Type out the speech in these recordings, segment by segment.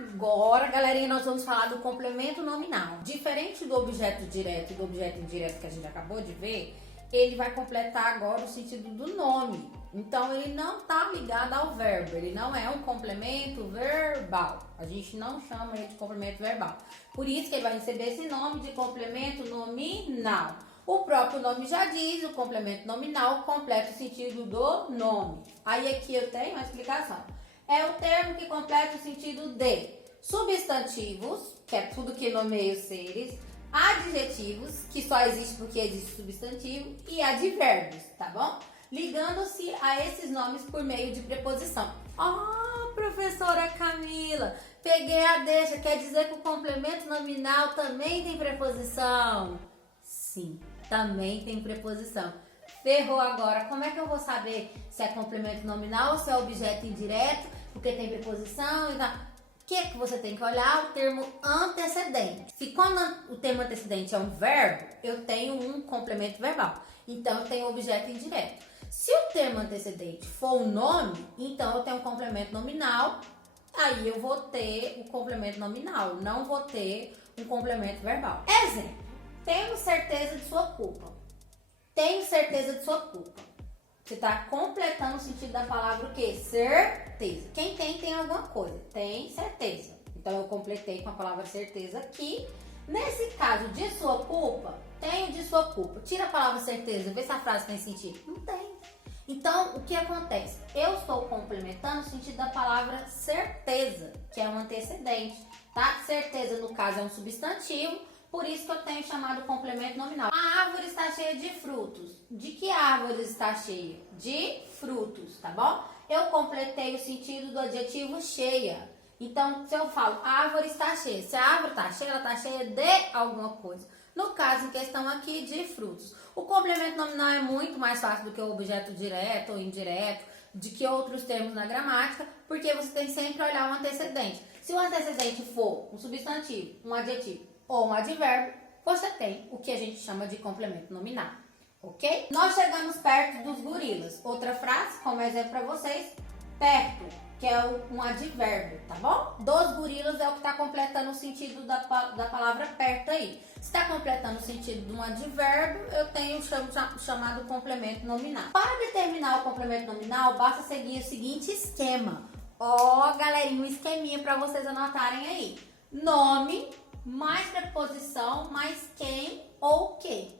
Agora, galerinha, nós vamos falar do complemento nominal. Diferente do objeto direto e do objeto indireto que a gente acabou de ver, ele vai completar agora o sentido do nome. Então, ele não está ligado ao verbo, ele não é um complemento verbal. A gente não chama ele de complemento verbal. Por isso que ele vai receber esse nome de complemento nominal. O próprio nome já diz, o complemento nominal completa o sentido do nome. Aí aqui eu tenho uma explicação. É o termo que completa o sentido de substantivos, que é tudo que nomeia os seres, adjetivos, que só existe porque existe substantivo, e advérbios, tá bom? Ligando-se a esses nomes por meio de preposição. Professora Camila, peguei a deixa, quer dizer que o complemento nominal também tem preposição? Sim, também tem preposição. Ferrou agora, como é que eu vou saber se é complemento nominal ou se é objeto indireto, porque tem preposição e tal? O que você tem que olhar? O termo antecedente. Se quando o termo antecedente é um verbo, eu tenho um complemento verbal. Então, eu tenho objeto indireto. Se o termo antecedente for um nome, então eu tenho um complemento nominal, aí eu vou ter o complemento nominal, não vou ter um complemento verbal. Exemplo, tenho certeza de sua culpa. Tenho certeza de sua culpa. Você está completando o sentido da palavra o quê? Certeza. Quem tem alguma coisa. Tem certeza. Então, eu completei com a palavra certeza aqui. Nesse caso, de sua culpa, tenho de sua culpa. Tira a palavra certeza, vê se a frase tem sentido. Não tem. Então, o que acontece? Eu estou complementando o sentido da palavra certeza, que é um antecedente, tá? Certeza, no caso, é um substantivo, por isso que eu tenho chamado complemento nominal. A árvore está cheia de frutos. De que árvore está cheia? De frutos, tá bom? Eu completei o sentido do adjetivo cheia. Então, se eu falo, a árvore está cheia. Se a árvore está cheia, ela está cheia de alguma coisa. No caso em questão aqui, de frutos. O complemento nominal é muito mais fácil do que o objeto direto ou indireto, de que outros termos na gramática, porque você tem sempre que olhar o antecedente. Se o antecedente for um substantivo, um adjetivo ou um advérbio, você tem o que a gente chama de complemento nominal, ok? Nós chegamos perto dos gorilas. Outra frase, como exemplo para vocês, perto, que é um advérbio, tá bom? Dos gorilas é o que está completando o sentido da palavra perto aí. Se está completando o sentido de um advérbio, eu tenho o chamado complemento nominal. Para determinar o complemento nominal, basta seguir o seguinte esquema. Galerinha, um esqueminha para vocês anotarem aí. Nome, mais preposição, mais quem ou que.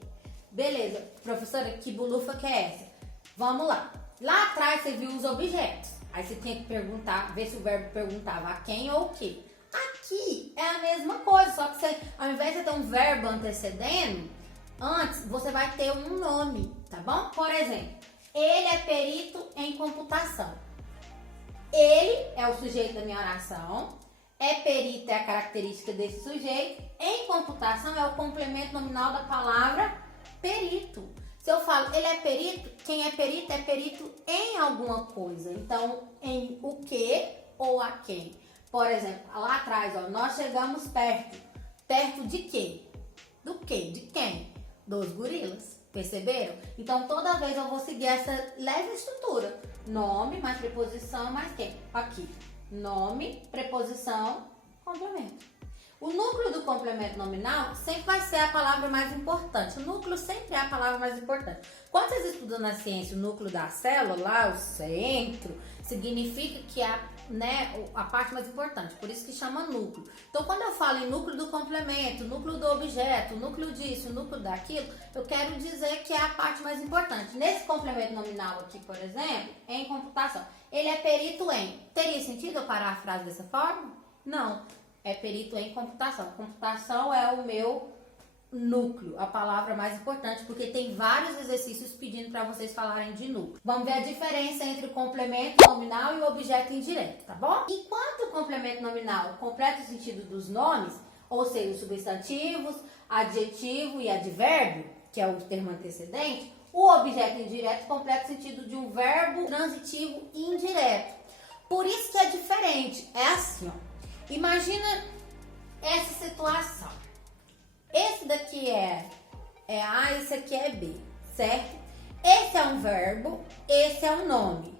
Beleza, professora, que bulufa que é essa? Vamos lá. Lá atrás você viu os objetos. Aí você tinha que perguntar, ver se o verbo perguntava a quem ou o que. Aqui é a mesma coisa, só que você, ao invés de ter um verbo antecedendo, antes você vai ter um nome, tá bom? Por exemplo, ele é perito em computação. Ele é o sujeito da minha oração. É perito é a característica desse sujeito. Em computação é o complemento nominal da palavra perito. Se eu falo ele é perito, quem é perito em alguma coisa. Então, em o que ou a quem. Por exemplo, lá atrás, nós chegamos perto. Perto de quê? Do quê? De quem? Dos gorilas. Perceberam? Então, toda vez eu vou seguir essa leve estrutura. Nome, mais preposição, mais quem? Aqui. Nome, preposição, complemento. O núcleo do complemento nominal sempre vai ser a palavra mais importante. O núcleo sempre é a palavra mais importante. Quando vocês estudam na ciência o núcleo da célula, lá o centro, significa que é a parte mais importante. Por isso que chama núcleo. Então, quando eu falo em núcleo do complemento, núcleo do objeto, núcleo disso, núcleo daquilo, eu quero dizer que é a parte mais importante. Nesse complemento nominal aqui, por exemplo, em computação, ele é perito em. Teria sentido eu parar a frase dessa forma? Não. É perito em computação. Computação é o meu núcleo, a palavra mais importante, porque tem vários exercícios pedindo para vocês falarem de núcleo. Vamos ver a diferença entre o complemento nominal e o objeto indireto, tá bom? Enquanto o complemento nominal completa o sentido dos nomes, ou seja, os substantivos, adjetivo e advérbio, que é o termo antecedente, o objeto indireto completa o sentido de um verbo transitivo indireto. Por isso que é diferente. É assim, ó. Imagina essa situação. Esse daqui é A, esse aqui é B, certo? Esse é um verbo, esse é um nome.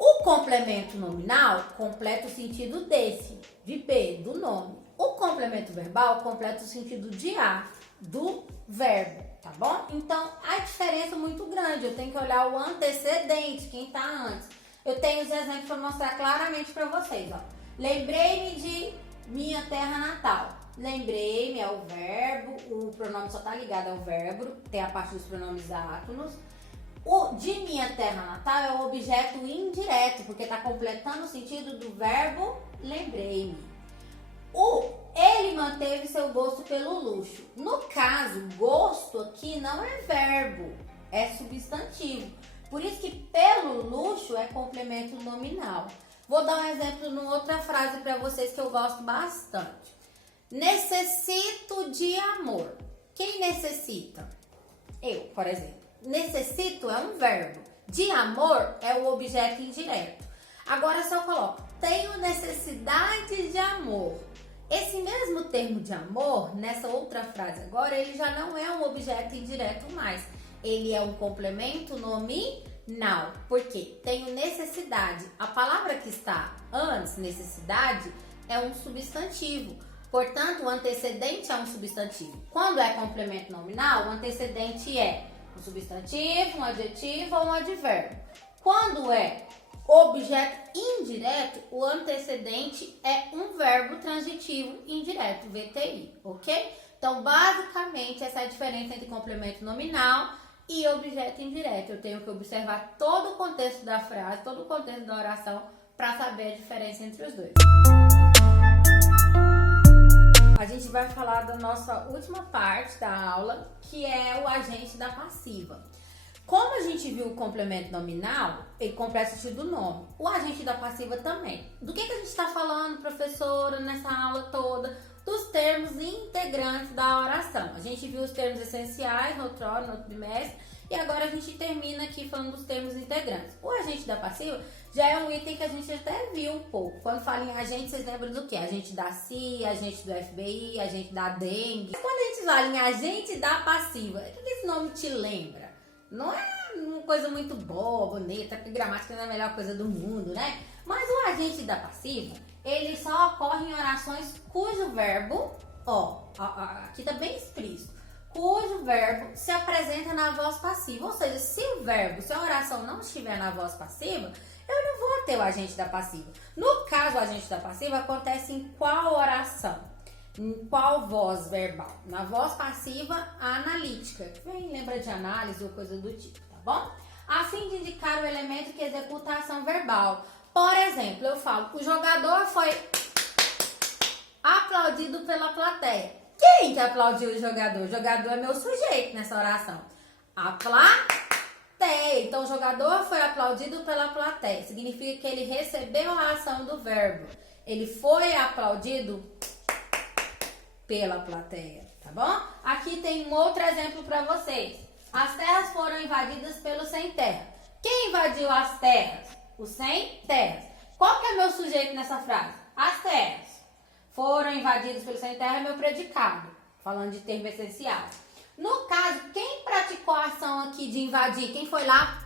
O complemento nominal completa o sentido desse, de B, do nome. O complemento verbal completa o sentido de A, do verbo, tá bom? Então, a diferença é muito grande. Eu tenho que olhar o antecedente, quem tá antes. Eu tenho os exemplos para mostrar claramente para vocês, ó. Lembrei-me de minha terra natal. Lembrei-me é o verbo, o pronome só tá ligado ao verbo, tem a parte dos pronomes átonos. O de minha terra natal é o objeto indireto, porque está completando o sentido do verbo lembrei-me. Ele manteve seu gosto pelo luxo. No caso, gosto aqui não é verbo, é substantivo. Por isso que pelo luxo é complemento nominal. Vou dar um exemplo numa outra frase para vocês que eu gosto bastante. Necessito de amor. Quem necessita? Eu, por exemplo. Necessito é um verbo. De amor é o objeto indireto. Agora, se eu coloco tenho necessidade de amor, esse mesmo termo de amor, nessa outra frase agora, ele já não é um objeto indireto mais. Ele é um complemento nominal. Por quê? Tenho necessidade. A palavra que está antes, necessidade, é um substantivo. Portanto, o antecedente é um substantivo. Quando é complemento nominal, o antecedente é um substantivo, um adjetivo ou um advérbio. Quando é objeto indireto, o antecedente é um verbo transitivo indireto, VTI, ok? Então, basicamente, essa é a diferença entre complemento nominal e objeto indireto. Eu tenho que observar todo o contexto da frase, todo o contexto da oração, para saber a diferença entre os dois. A gente vai falar da nossa última parte da aula, que é o agente da passiva. Como a gente viu o complemento nominal, ele completa o sentido do nome. O agente da passiva também. Do que a gente está falando, professora, nessa aula toda? Dos termos integrantes da oração. A gente viu os termos essenciais no outro trimestre, e agora a gente termina aqui falando dos termos integrantes. O agente da passiva já é um item que a gente até viu um pouco. Quando fala em agente, vocês lembram do quê? Agente da CIA, agente do FBI, agente da dengue. Quando a gente fala em agente da passiva, o que esse nome te lembra? Não é uma coisa muito boa, bonita, porque gramática não é a melhor coisa do mundo, né? Mas o agente da passiva, ele só ocorre em orações cujo verbo, aqui tá bem explícito, cujo verbo se apresenta na voz passiva. Ou seja, se a oração não estiver na voz passiva, eu não vou ter o agente da passiva. No caso, o agente da passiva acontece em qual oração? Em qual voz verbal? Na voz passiva analítica. Quem lembra de análise ou coisa do tipo, tá bom? A fim de indicar o elemento que executa a ação verbal. Por exemplo, eu falo, o jogador foi aplaudido pela plateia. Quem que aplaudiu o jogador? O jogador é meu sujeito nessa oração. A plateia. Então, o jogador foi aplaudido pela plateia. Significa que ele recebeu a ação do verbo. Ele foi aplaudido pela plateia, tá bom? Aqui tem um outro exemplo para vocês. As terras foram invadidas pelo sem terra. Quem invadiu as terras? O sem terras. Qual que é meu sujeito nessa frase? As terras foram invadidas pelo sem terra é meu predicado, falando de termo essencial. No caso, quem praticou a ação aqui de invadir? Quem foi lá,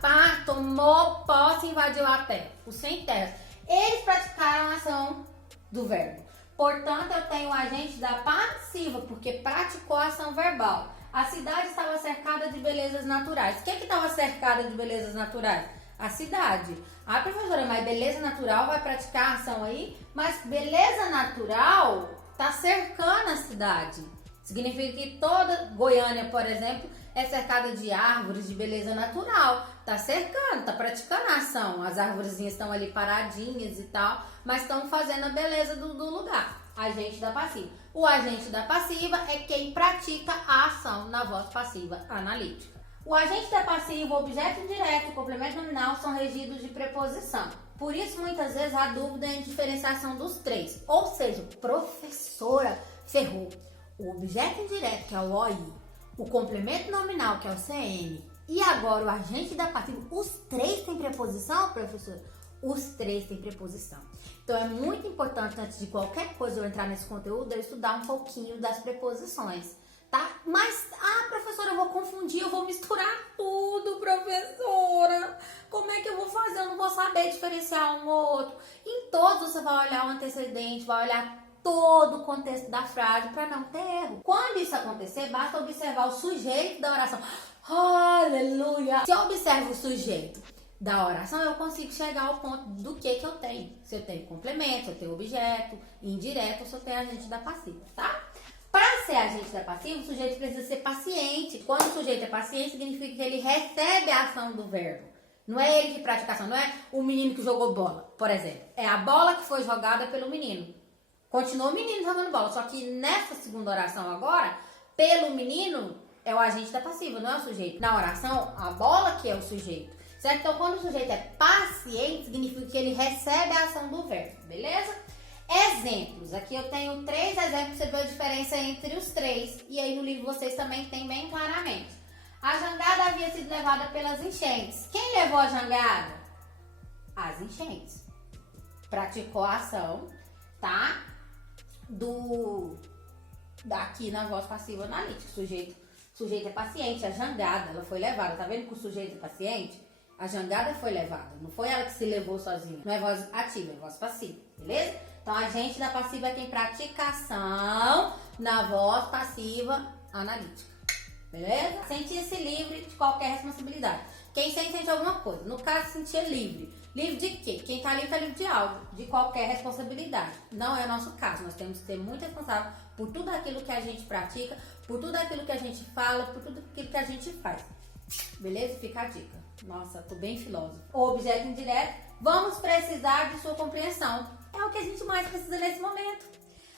tomou posse e invadiu a terra? O sem terra. Eles praticaram a ação do verbo. Portanto, eu tenho o agente da passiva, porque praticou a ação verbal. A cidade estava cercada de belezas naturais. Quem que estava cercada de belezas naturais? A cidade. Ah, professora, mas beleza natural vai praticar a ação aí? Mas beleza natural está cercando a cidade. Significa que toda Goiânia, por exemplo, é cercada de árvores de beleza natural. Está cercando, está praticando a ação. As árvorezinhas estão ali paradinhas e tal, mas estão fazendo a beleza do lugar. Agente da passiva. O agente da passiva é quem pratica a ação na voz passiva analítica. O agente da passiva, o objeto indireto e o complemento nominal são regidos de preposição. Por isso, muitas vezes, há dúvida em diferenciação dos três. Ou seja, professora, ferrou. O objeto indireto, que é o OI, o complemento nominal, que é o CN, e agora o agente da passiva, os três têm preposição, professora? Os três têm preposição. Então, é muito importante, antes de qualquer coisa eu entrar nesse conteúdo, eu estudar um pouquinho das preposições. tá? Mas, professora, eu vou confundir, eu vou misturar tudo, professora. Como é que eu vou fazer? Eu não vou saber diferenciar um outro. Em todos você vai olhar o antecedente, vai olhar todo o contexto da frase para não ter erro. Quando isso acontecer, basta observar o sujeito da oração. Aleluia! Se eu observo o sujeito da oração, eu consigo chegar ao ponto do que eu tenho. Se eu tenho complemento, se eu tenho objeto, indireto, ou se eu tenho agente da passiva, tá? Para ser agente da passiva, o sujeito precisa ser paciente. Quando o sujeito é paciente, significa que ele recebe a ação do verbo. Não é ele que pratica a ação, não é o menino que jogou bola, por exemplo. É a bola que foi jogada pelo menino. Continua o menino jogando bola, só que nessa segunda oração agora, pelo menino, é o agente da passiva, não é o sujeito. Na oração, a bola que é o sujeito. Certo? Então, quando o sujeito é paciente, significa que ele recebe a ação do verbo, beleza? Exemplos. Aqui eu tenho 3 exemplos, você vê a diferença entre os 3. E aí no livro vocês também tem bem claramente. A jangada havia sido levada pelas enchentes. Quem levou a jangada? As enchentes. Praticou a ação, tá? Daqui na voz passiva analítica. O sujeito é paciente, a jangada, ela foi levada. Tá vendo que o sujeito é paciente? A jangada foi levada, não foi ela que se levou sozinha. Não é voz ativa, é voz passiva, beleza? Então, a agente da passiva é quem pratica a ação na voz passiva analítica, beleza? Sentir-se livre de qualquer responsabilidade. Quem sente alguma coisa. No caso, sentir livre. Livre de quê? Quem tá livre de algo, de qualquer responsabilidade. Não é o nosso caso. Nós temos que ser muito responsável por tudo aquilo que a gente pratica, por tudo aquilo que a gente fala, por tudo aquilo que a gente faz. Beleza? Fica a dica. Nossa, tô bem filósofa. O objeto indireto, vamos precisar de sua compreensão. É o que a gente mais precisa nesse momento.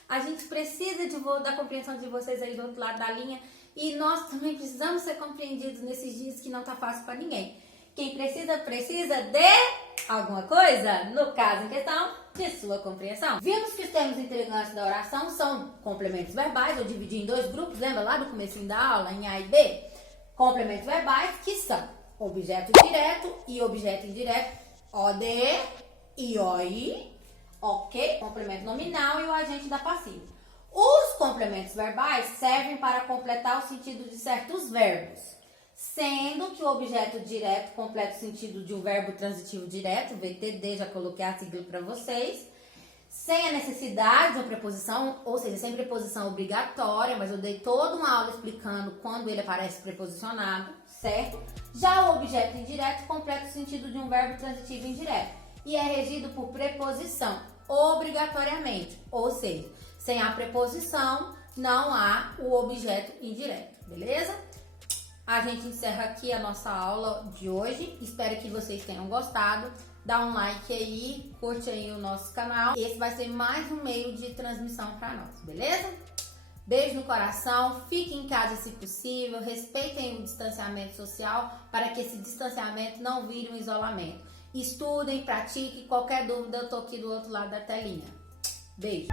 A gente precisa da compreensão de vocês aí do outro lado da linha. E nós também precisamos ser compreendidos nesses dias que não tá fácil para ninguém. Quem precisa de alguma coisa, no caso em questão, de sua compreensão. Vimos que os termos integrantes da oração são complementos verbais. Eu dividi em 2 grupos, lembra lá do comecinho da aula, em A e B? Complementos verbais que são objeto direto e objeto indireto, OD e OI, ok? Complemento nominal e o agente da passiva. Os complementos verbais servem para completar o sentido de certos verbos, sendo que o objeto direto completa o sentido de um verbo transitivo direto, VTD, já coloquei a sigla para vocês, sem a necessidade de uma preposição, ou seja, sem preposição obrigatória, mas eu dei toda uma aula explicando quando ele aparece preposicionado, certo? Já o objeto indireto completa o sentido de um verbo transitivo indireto e é regido por preposição, obrigatoriamente, ou seja, sem a preposição não há o objeto indireto, beleza? A gente encerra aqui a nossa aula de hoje, espero que vocês tenham gostado. Dá um like aí, curte aí o nosso canal. Esse vai ser mais um meio de transmissão para nós, beleza? Beijo no coração, fiquem em casa se possível, respeitem o distanciamento social para que esse distanciamento não vire um isolamento. Estudem, pratiquem, qualquer dúvida eu tô aqui do outro lado da telinha. Beijo!